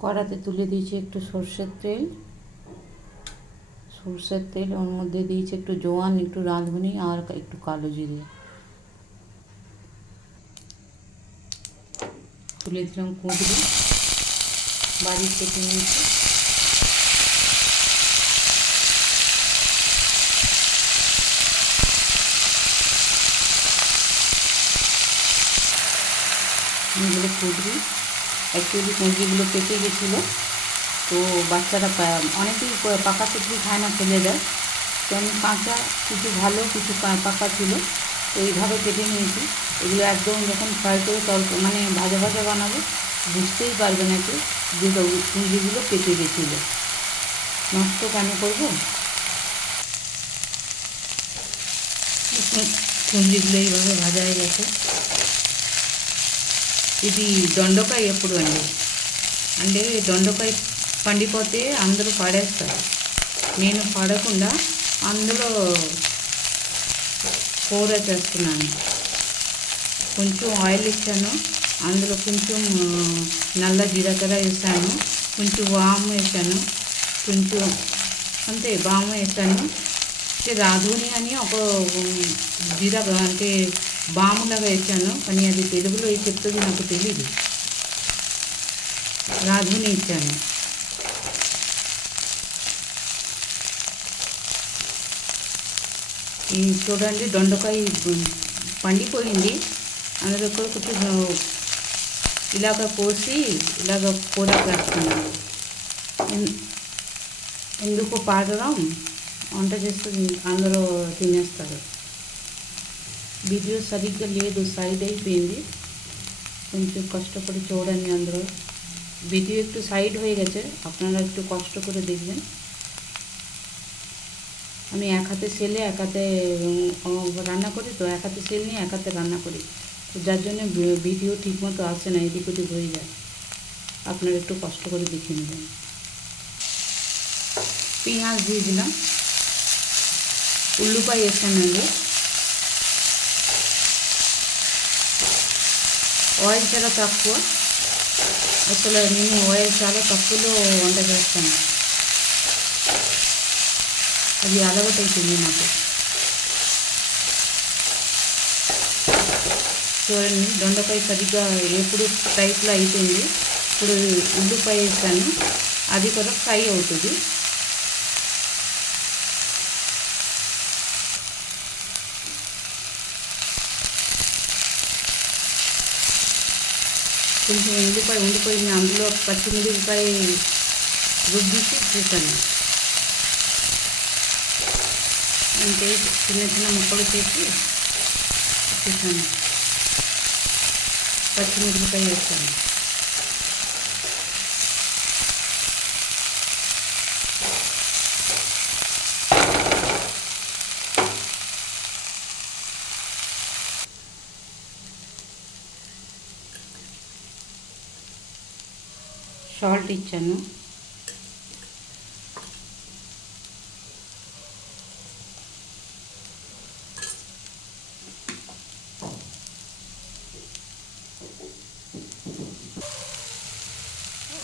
কড়াতে তুলে দিয়েছি একটু সর্ষের তেল, ওর মধ্যে দিয়েছি একটু জোয়ান, একটু রাঁধুনি আর একটু কালো জিরে। তুলে দিলাম কুঁদরি, বাড়ির কেটে নিয়েছি। এগুলো কুঁদরি, অ্যাকচুয়ালি কুঁদরিগুলো পেকে গেছিলো, তো বাচ্চারা অনেকেই পাকা কুঁদরি খায় না, ফেলে দেয়। তো আমি কাঁচা কিছু ভালো কিছু পাকা ছিল, তো এইভাবে কেটে নিয়েছি। এগুলো একদম যখন ফ্রাই করে মানে ভাজা ভাজা বানাবো, বুঝতেই পারবে না যে কুঁদরিগুলো পেকে গেছিলো। নষ্ট কেন করবো? কুঁদরিগুলো এইভাবে ভাজা হয়ে గেছে. ఇది దొండకాయ ఎప్పుడు అండి అంటే దొండకాయ పండిపోతే అందరూ పడేస్తారు. నేను పడకుండా అందులో కూర చేస్తున్నాను. కొంచెం ఆయిల్ ఇచ్చాను, అందులో కొంచెం నల్ల జీలకర్ర వేసాను, కొంచెం వాము వేసాను, కొంచెం అంతే వాము వేసాను. అంటే రాధుని అని ఒక జీలకర్ర అంటే బాములాగా వేసాను, కానీ అది తెలుగులో ఏం చెప్తుంది నాకు తెలీదు. రాధుని ఇచ్చాను. ఈ చూడండి దొండకాయ పండిపోయింది, అందులో కూడా కొంచెం ఇలాగ కోసి ఇలాగ కూర వేస్తున్నాను. ఎందుకు పాడడం, వంట చేస్తే అందరూ తినేస్తారు. వీడియో సరిగ్గా లేదు, సైడ్ అయిపోయింది, కొంచెం কষ্টকরে చూడండి. అందরూ ভিডিও একটু সাইড হয়ে গেছে, আপনারা একটু কষ্ট করে দেখবেন। আমি এক হাতে সেলে এক হাতে রান্না করি, তো এক হাতে সেল নিয়ে এক হাতে রান্না করি, তো যার জন্য ভিডিও ঠিকমতো আসে না, এদিক ওদিক হয়ে যায়। আপনারা একটু কষ্ট করে দেখে নেবেন। পেঁয়াজ দিয়ে দিলাম, ఉల్లిపాయ వేసానండి. ఆయిల్ చాలా తక్కువ, అసలు నేను ఆయిల్ చాలా తక్కువలో వంట చేస్తాను, అది అలవాటు అయిపోయింది నాకు. చూడండి దొండకాయ సరిగ్గా ఎప్పుడు టైప్లో అయిపోయింది. ఇప్పుడు ఉల్లిపాయ వేసాను, అది కూడా ఫ్రై అవుతుంది. కొంచెం ఉల్లిపాయ ఉండిపోయింది, అందులో పచ్చిమిరపకాయ రుబ్బిసి చేశాను. అంటే చిన్న చిన్న ముక్కలు చేసి చేశాను, పచ్చిమిరపకాయ వేస్తాను. సాల్ట్ ఇచ్చాను,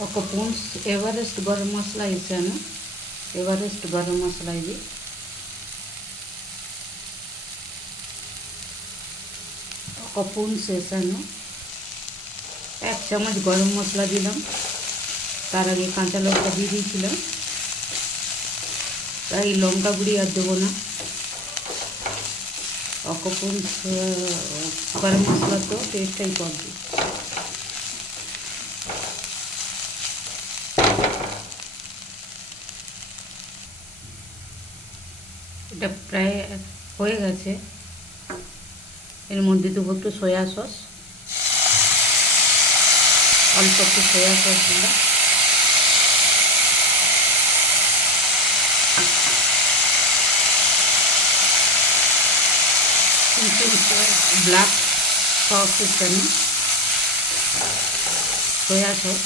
ఒక స్పూన్ ఎవరెస్ట్ గరం మసాలా వేసాను. ఎవరెస్ట్ గరం మసాలా ఇది ఒక স্পুন వేసాను। এক চামচ গরম মশলা দিলাম, তার আগে কাঁচা লঙ্কা দিয়ে দিয়েছিলাম, তাই লঙ্কা গুঁড়ি আর দেবো না। ఒక స్పూన్ గరం మసాలాతో టేస్ట్ అయిపోద్ది। এটা প্রায় হয়ে গেছে। এর মধ্যে দেবো একটু সয়া সস, অল্প একটু সয়া সস দিলাম, ব্ল্যাক সস ইত্যাদি সয়া সস।